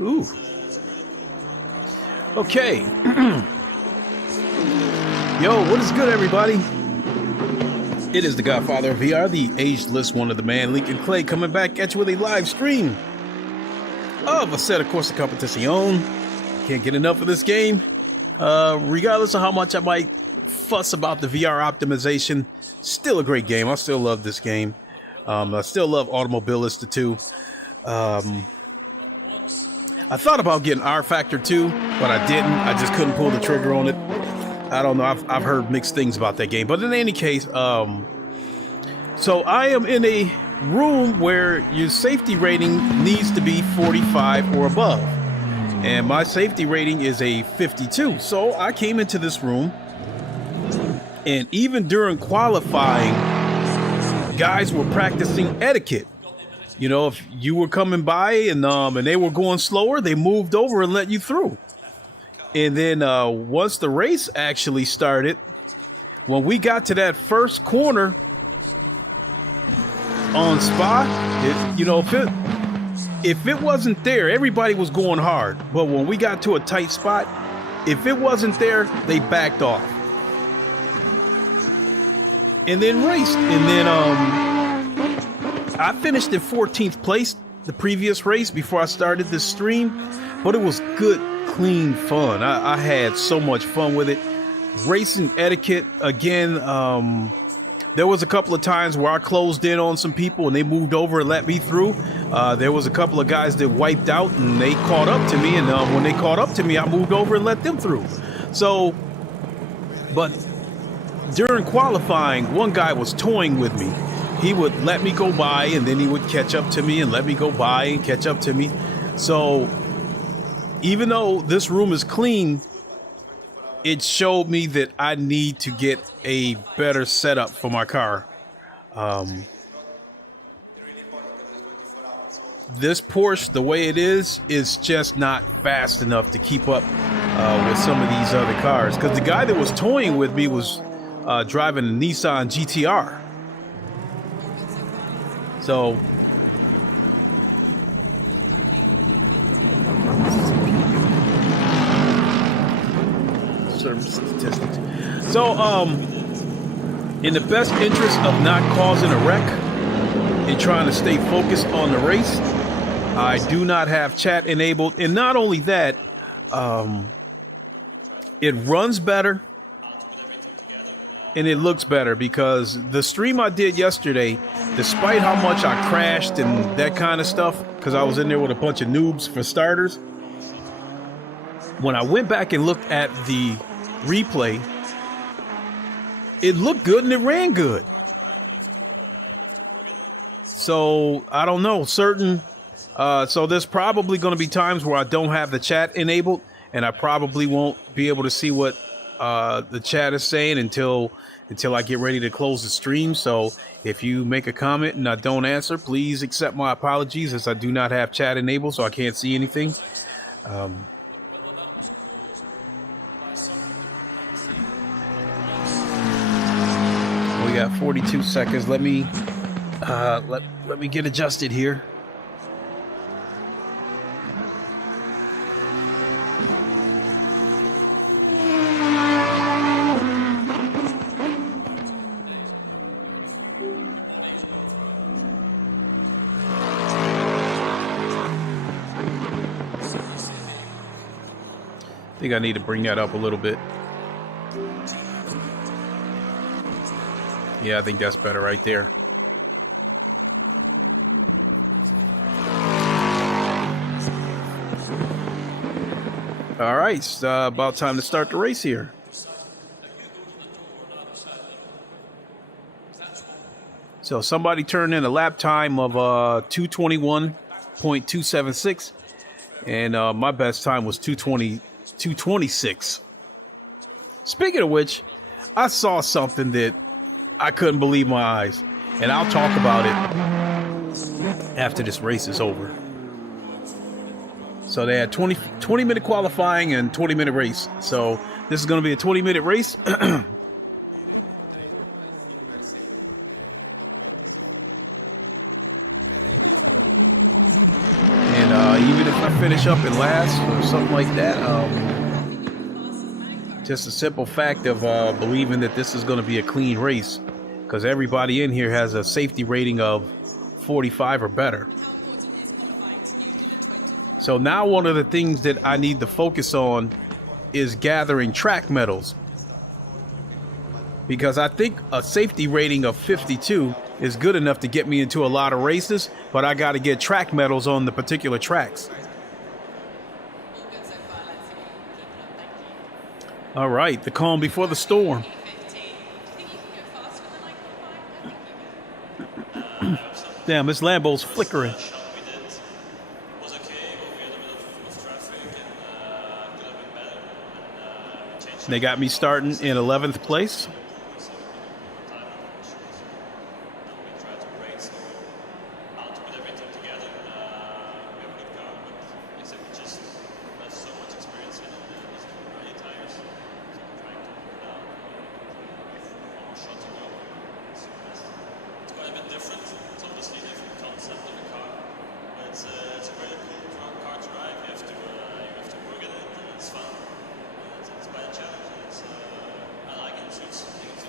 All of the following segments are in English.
Ooh. Okay. Yo, what is good, everybody? It is the Godfather of VR, the ageless one of the man, Lincoln Clay, coming back at you with a live stream of a set of Course of Competition. Can't get enough of this game. Regardless of how much I might fuss about the VR optimization, still a great game. I still love this game. I still love Automobilista 2. I thought about getting R Factor 2, but I didn't. I just couldn't pull the trigger on it. I don't know. I've heard mixed things about that game. But in any case, so I am in a room where your safety rating needs to be 45 or above. And my safety rating is a 52. So I came into this room, and even during qualifying, guys were practicing etiquette. You know, if you were coming by and they were going slower, they moved over and let you through. And then once the race actually started, when we got to that first corner on Spa, if it wasn't there, everybody was going hard. But when we got to a tight spot, if it wasn't there, they backed off. And then raced. And then I finished in 14th place the previous race before I started this stream, but it was good, clean fun. I had so much fun with it. Racing etiquette, again, there was a couple of times where I closed in on some people and they moved over and let me through. There was a couple of guys that wiped out and they caught up to me, and when they caught up to me, I moved over and let them through. So, but during qualifying, one guy was toying with me. He would let me go by, and then he would catch up to me and let me go by and catch up to me. So even though this room is clean, it showed me that I need to get a better setup for my car. This Porsche, the way it is just not fast enough to keep up with some of these other cars. Because the guy that was toying with me was driving a Nissan GTR. So, service statistics. So, in the best interest of not causing a wreck and trying to stay focused on the race, I do not have chat enabled. And not only that, it runs better. And it looks better, because the stream I did yesterday, despite how much I crashed and that kind of stuff, because I was in there with a bunch of noobs for starters, when I went back and looked at the replay, it looked good and it ran good. So I don't know, so there's probably going to be times where I don't have the chat enabled, and I probably won't be able to see what the chat is saying until I get ready to close the stream. So if you make a comment and I don't answer, please accept my apologies, as I do not have chat enabled, so I can't see anything. We got 42 seconds. Let me let me get adjusted here. I think I need to bring that up a little bit. Yeah, I think that's better right there. All right, it's about time to start the race here. So somebody turned in a lap time of 2:21 .276, and my best time was 226. Speaking of which, I saw something that I couldn't believe my eyes, and I'll talk about it after this race is over. So they had 20-minute qualifying and 20-minute race. So this is going to be a 20-minute race. And even if I finish up in last or something like that, just a simple fact of believing that this is going to be a clean race, because everybody in here has a safety rating of 45 or better. So now one of the things that I need to focus on is gathering track medals, because I think a safety rating of 52 is good enough to get me into a lot of races, but I got to get track medals on the particular tracks. All right, the calm before the storm. Damn, this Lambo's flickering. They got me starting in 11th place.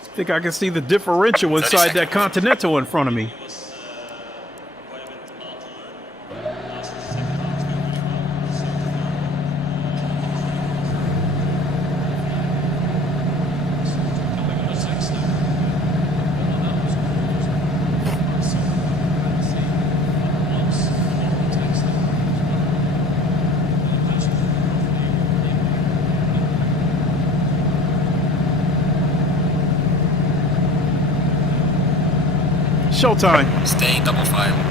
I think I can see the differential inside that Continental in front of me. Showtime. Stay in double file.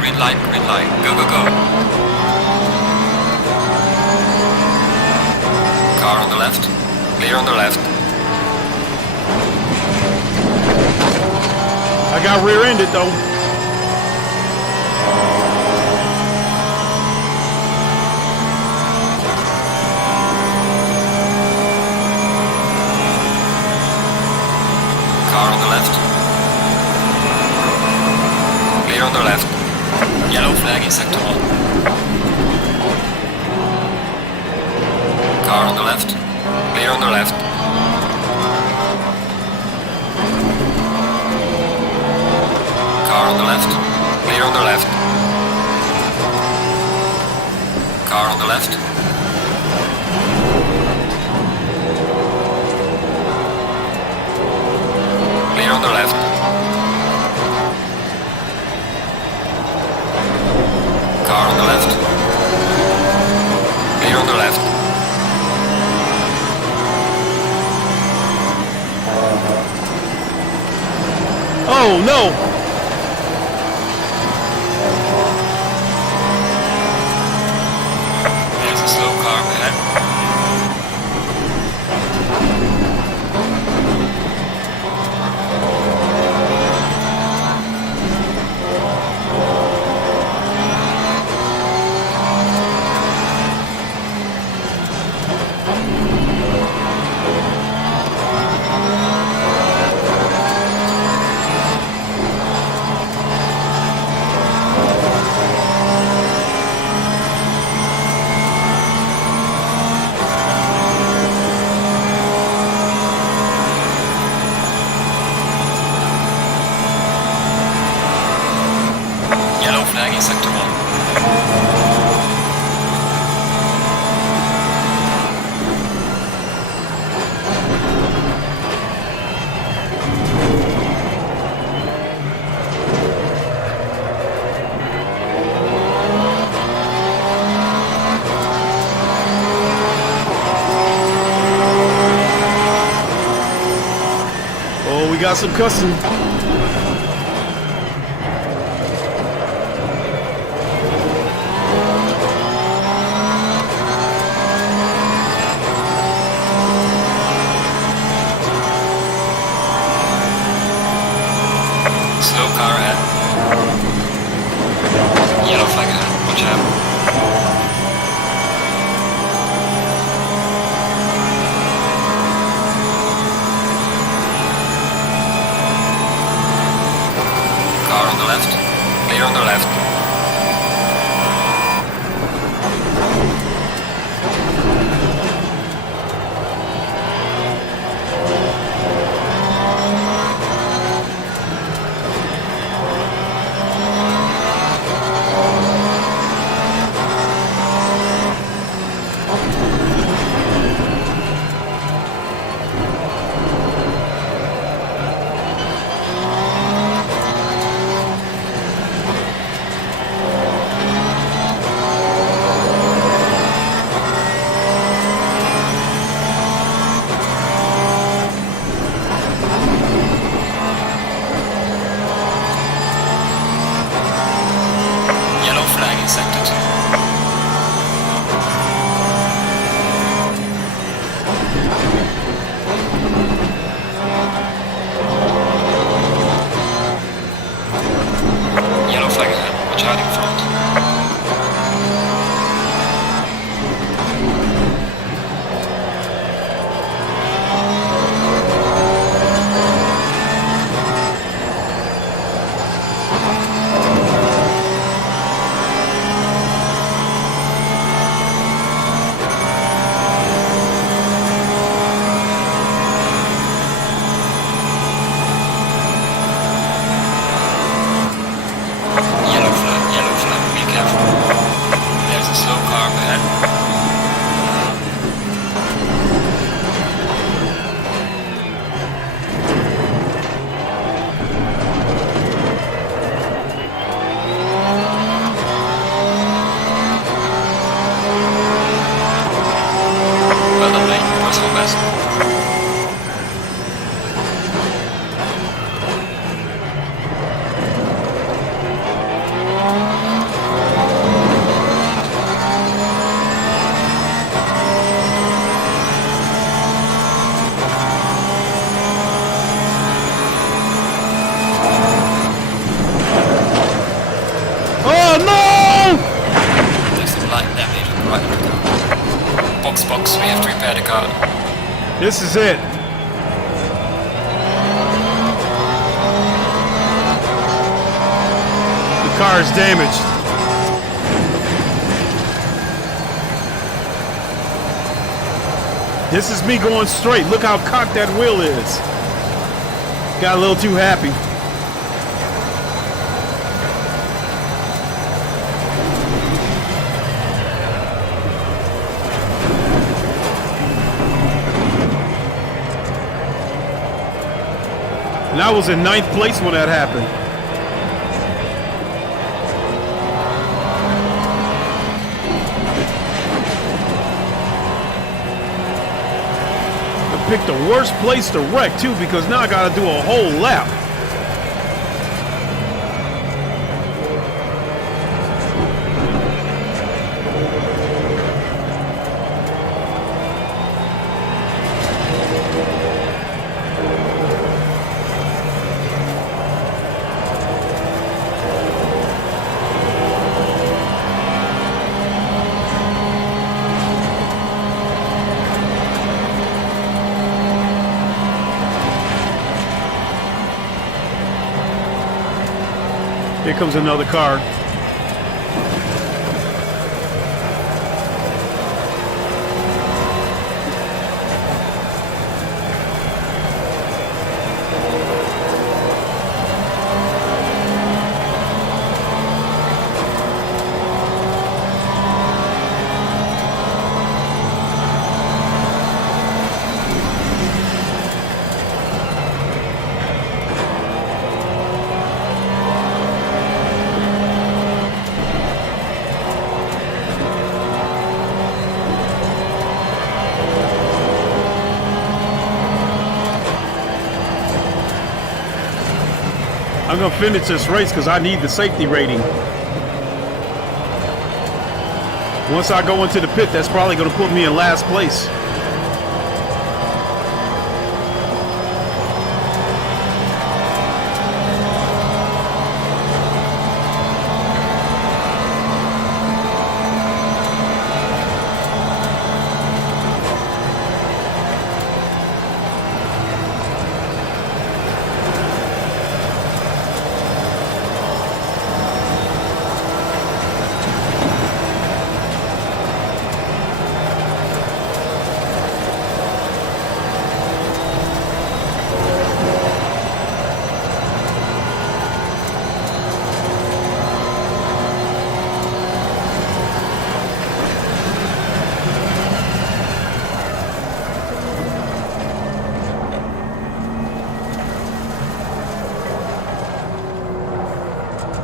Green light, go, go, go. Car on the left, clear on the left. I got rear-ended though. Car on the left. Clear on the left. Yellow flag in sector 1. Car on the left. Clear on the left. Car on the left. Clear on the left. Car on the left. Clear on the left. Car on the left. Clear on the left. Oh no! There's a slow car ahead. got some cussing. Slow car ahead. Yellow flag ahead. Watch out. Car on the left. Clear on the left. Sector 2. Yellow flag ahead. Watch out in front. Box, we have to repair the car. This is it. The car is damaged. This is me going straight. Look how cocked that wheel is. Got a little too happy. And I was in 9th place when that happened. I picked the worst place to wreck too, because now I gotta do a whole lap. Here comes another car. I'm gonna finish this race because I need the safety rating. Once I go into the pit, that's probably gonna put me in last place.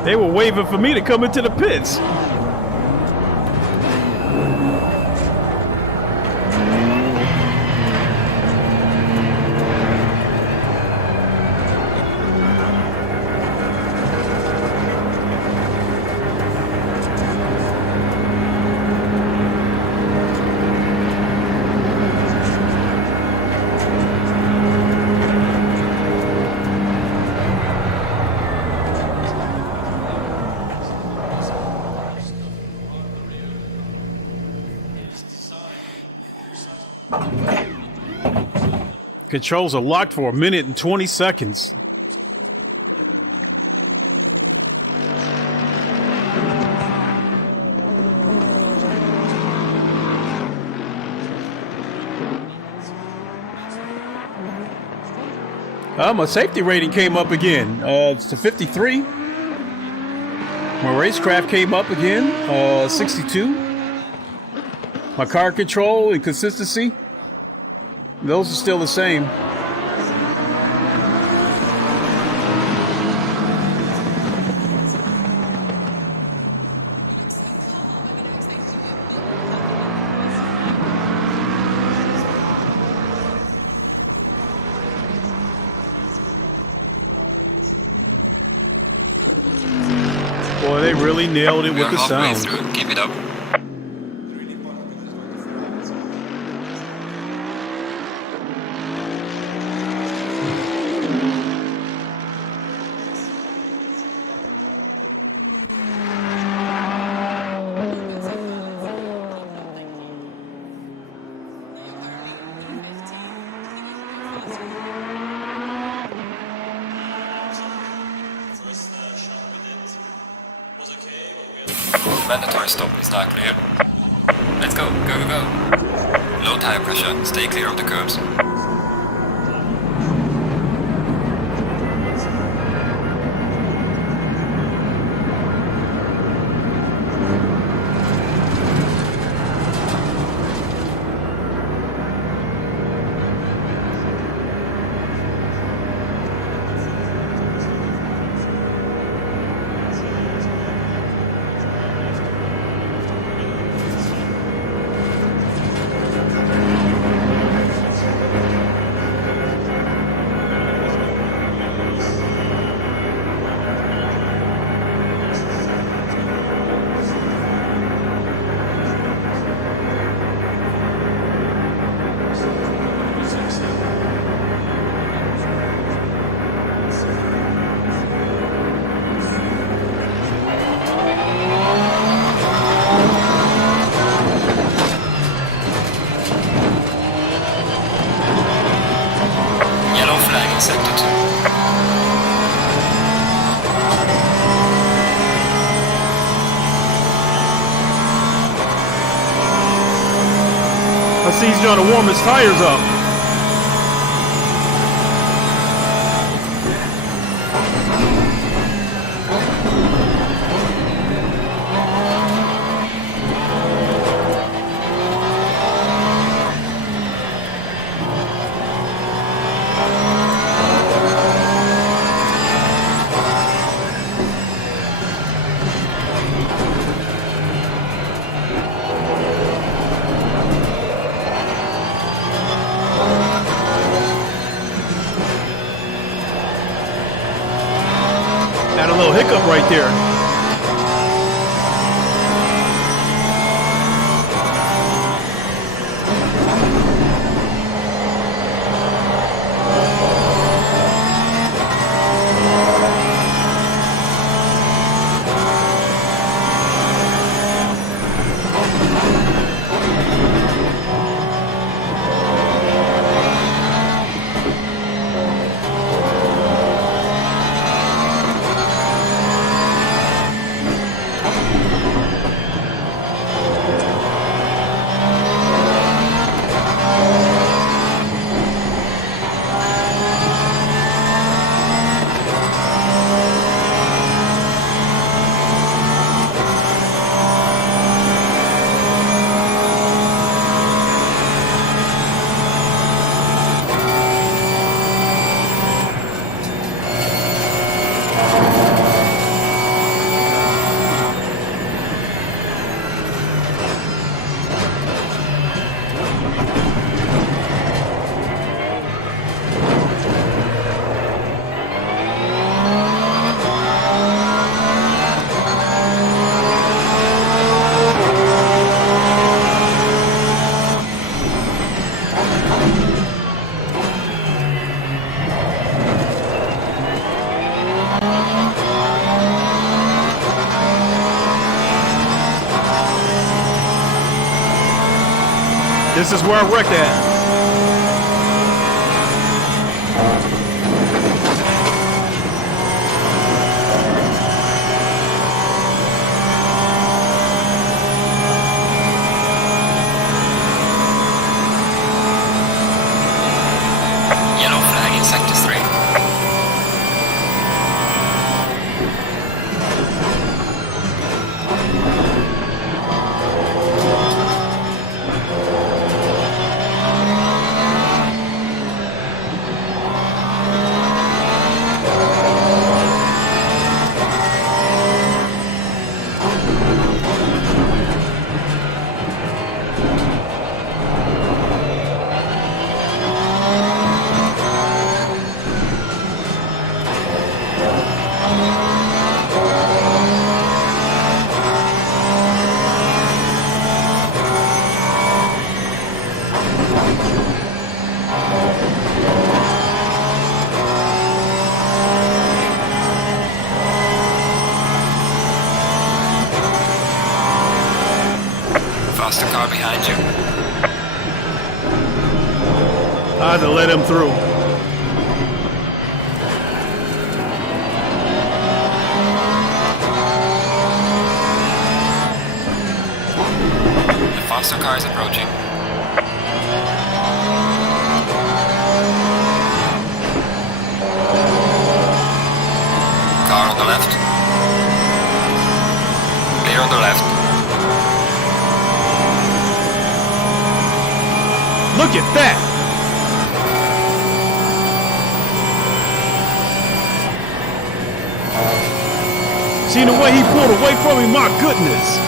They were waving for me to come into the pits. Controls are locked for 1 minute and 20 seconds. My safety rating came up again. It's to 53. My racecraft came up again. 62. My car control and consistency, those are still the same. Boy, they really nailed it with the sound. Through. Keep it up. Mandatory stop is now clear. Let's go, go, go, go. Low tire pressure, stay clear of the curbs. I see he's trying to warm his tires up. pickup right there. This is where I wrecked at. Yellow flag in sector 3. Faster car behind you. I had to let him through. The faster car is approaching. Car on the left. Clear on the left. Look at that! See the way he pulled away from me, my goodness!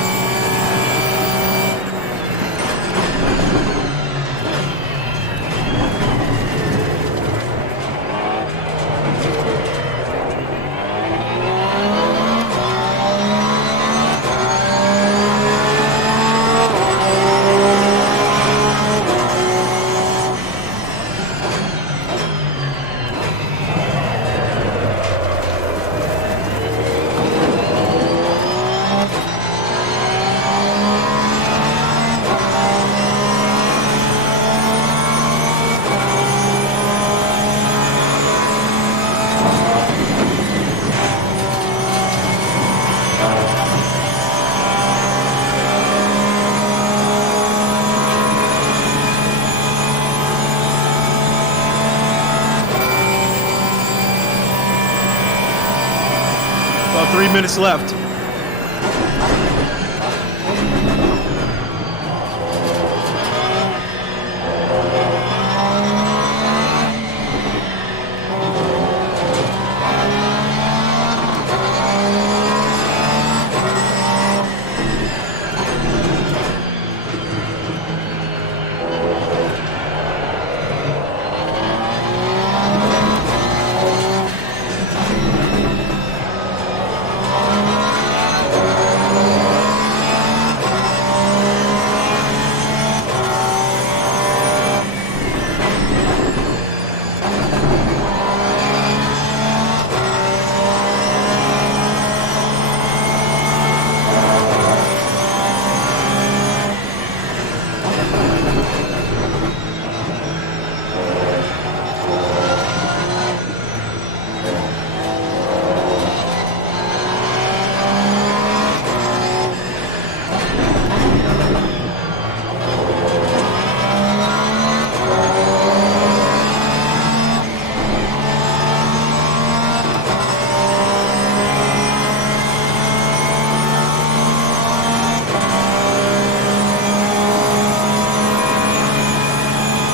About 3 minutes left.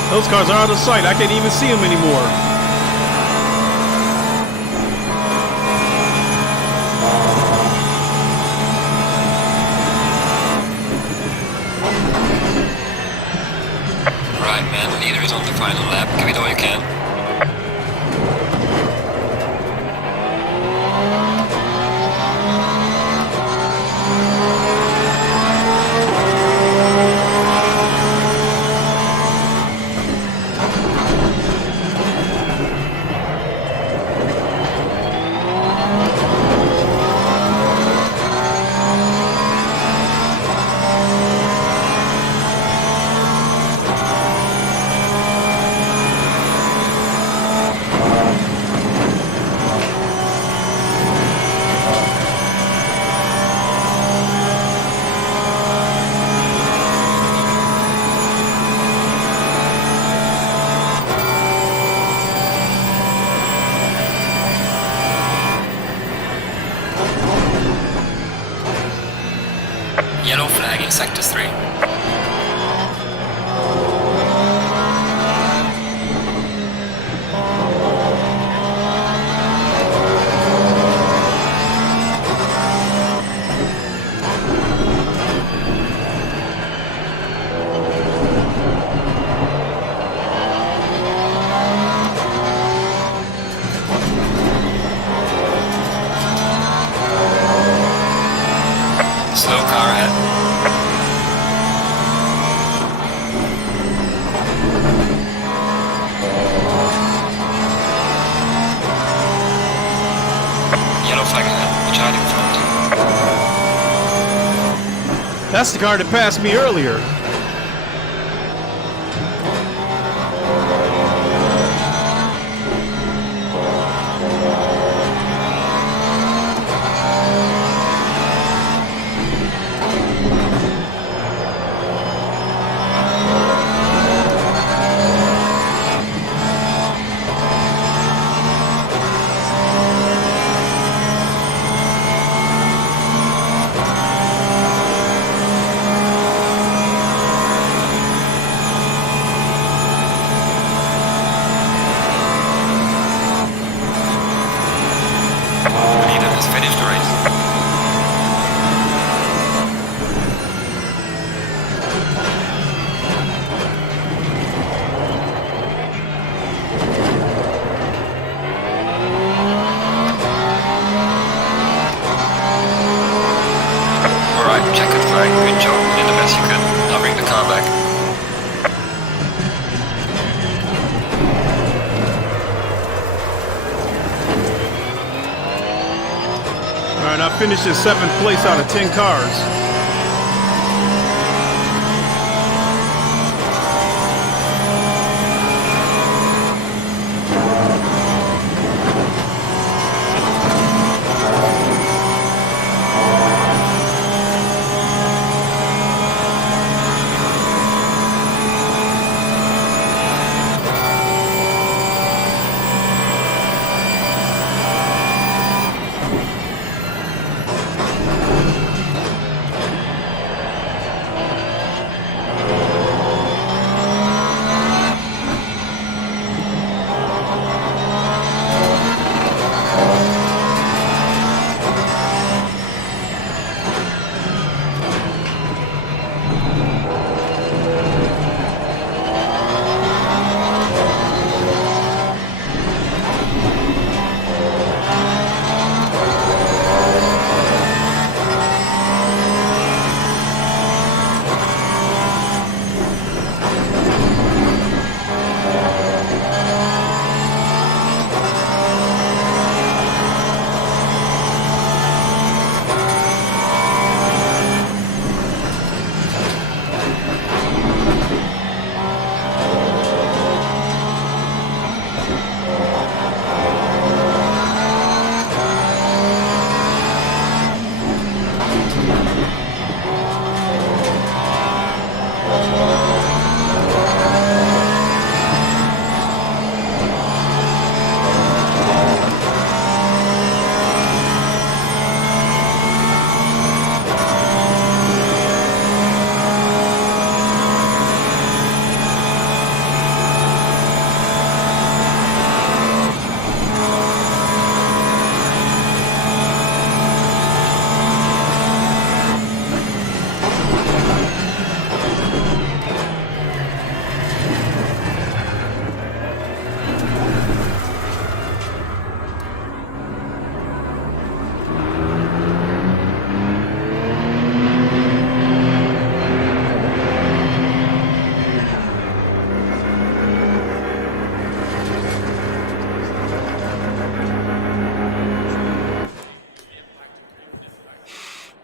Those cars are out of sight. I can't even see them anymore. Right, man. Leader is on the final lap. Give it all you can. Yellow flag in Sector 3. Slow car ahead. Yellow flag ahead. Watch out in front. That's the car that passed me earlier. Leader has finished the race. Alright, checkered flag. Good job. Did the best you could. I'll bring the car back. All right, I finished in 7th place out of 10 cars.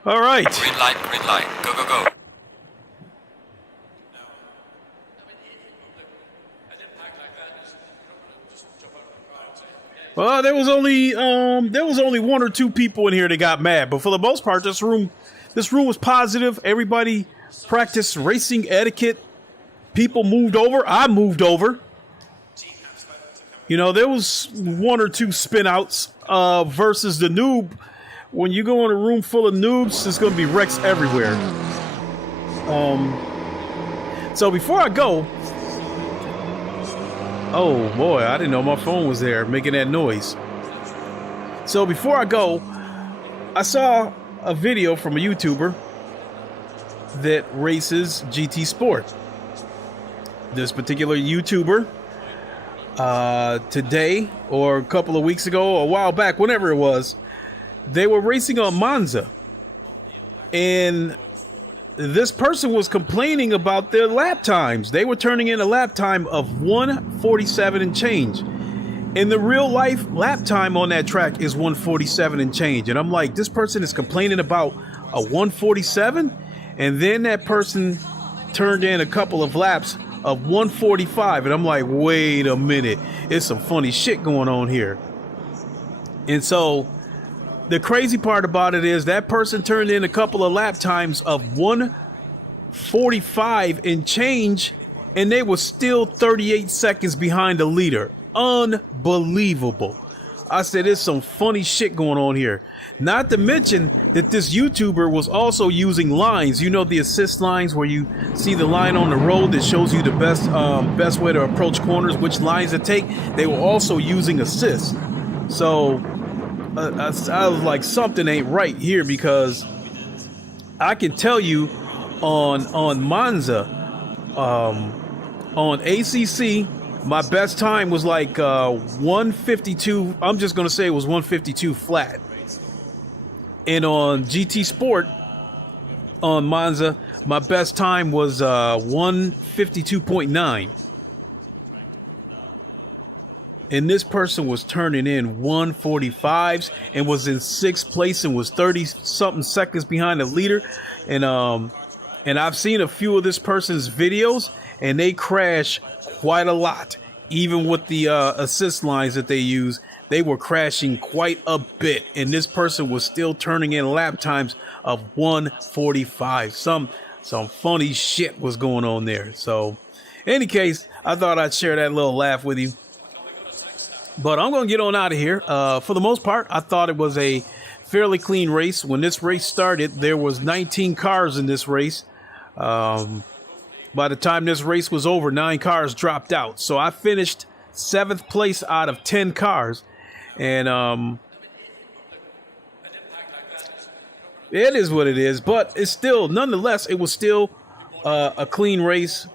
All right. Green light, green light. Go, go, go. Well, there was only one or two people in here that got mad, but for the most part, this room was positive. Everybody practiced racing etiquette. People moved over. I moved over. You know, there was one or two spin outs versus the noob. When you go in a room full of noobs, there's going to be wrecks everywhere. So before I go, oh boy, I didn't know my phone was there making that noise. So before I go, I saw a video from a YouTuber that races GT Sport. This particular YouTuber, today or a couple of weeks ago, a while back, whenever it was, they were racing on Monza. And this person was complaining about their lap times. They were turning in a lap time of 1:47 and change. In the real life, lap time on that track is 1:47 and change. And I'm like, this person is complaining about a 1:47? And then that person turned in a couple of laps of 1:45. And I'm like, wait a minute. It's some funny shit going on here. And so the crazy part about it is that person turned in a couple of lap times of 1:45 and change, and they were still 38 seconds behind the leader. Unbelievable. I said, there's some funny shit going on here. Not to mention that this YouTuber was also using lines. You know, the assist lines where you see the line on the road that shows you the best way to approach corners, which lines to take. They were also using assists. So I was like, something ain't right here, because I can tell you on Monza, on ACC, my best time was like 152. I'm just going to say it was 152 flat. And on GT Sport, on Monza, my best time was 152.9. And this person was turning in 145s and was in 6th place and was 30 something seconds behind the leader. And I've seen a few of this person's videos, and they crash quite a lot. Even with the assist lines that they use, they were crashing quite a bit. And this person was still turning in lap times of 145. Some funny shit was going on there. So, in any case, I thought I'd share that little laugh with you. But I'm going to get on out of here. For the most part, I thought it was a fairly clean race. When this race started, there was 19 cars in this race. By the time this race was over, 9 cars dropped out. So I finished 7th place out of 10 cars. And it is what it is. But it's still, nonetheless, it was still a clean race.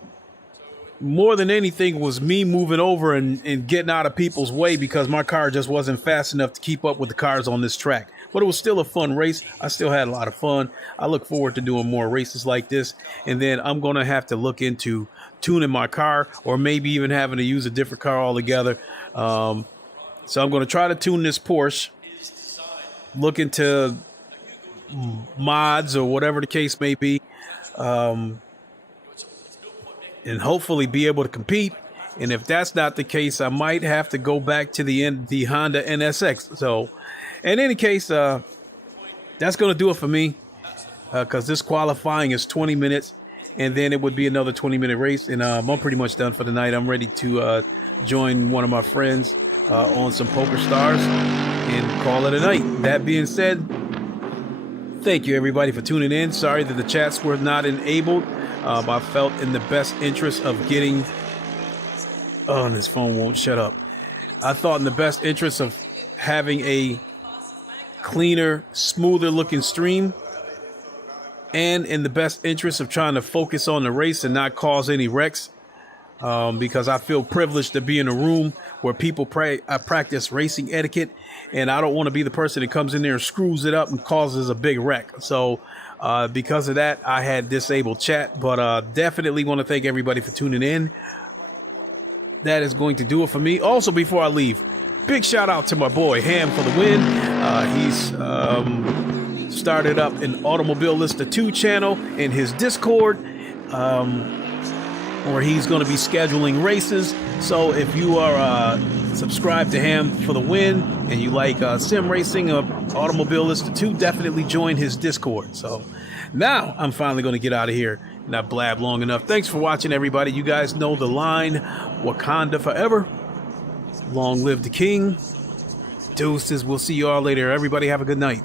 More than anything was me moving over and getting out of people's way, because my car just wasn't fast enough to keep up with the cars on this track. But it was still a fun race. I still had a lot of fun. I look forward to doing more races like this. And then I'm going to have to look into tuning my car, or maybe even having to use a different car altogether. So I'm going to try to tune this Porsche, look into mods or whatever the case may be. And hopefully be able to compete. And if that's not the case, I might have to go back to the Honda NSX. So, in any case, that's going to do it for me, because this qualifying is 20 minutes, and then it would be another 20-minute race. And I'm pretty much done for the night. I'm ready to join one of my friends on some Poker Stars and call it a night. That being said, thank you, everybody, for tuning in. Sorry that the chats were not enabled. I felt in the best interest of getting... Oh, and this phone won't shut up. I thought in the best interest of having a cleaner, smoother looking stream, and in the best interest of trying to focus on the race and not cause any wrecks, because I feel privileged to be in a room where people practice racing etiquette, and I don't want to be the person that comes in there and screws it up and causes a big wreck. So because of that, I had disabled chat, but definitely want to thank everybody for tuning in. That is going to do it for me. Also, before I leave, big shout out to my boy Ham for the win. He's started up an Automobilista 2 channel in his Discord, where he's going to be scheduling races. So if you are subscribed to him for the win and you like sim racing of Automobilista 2, definitely join his Discord. So now I'm finally going to get out of here. Not blab long enough. Thanks for watching, everybody. You guys know the line. Wakanda forever. Long live the king. Deuces. We'll see you all later. Everybody have a good night.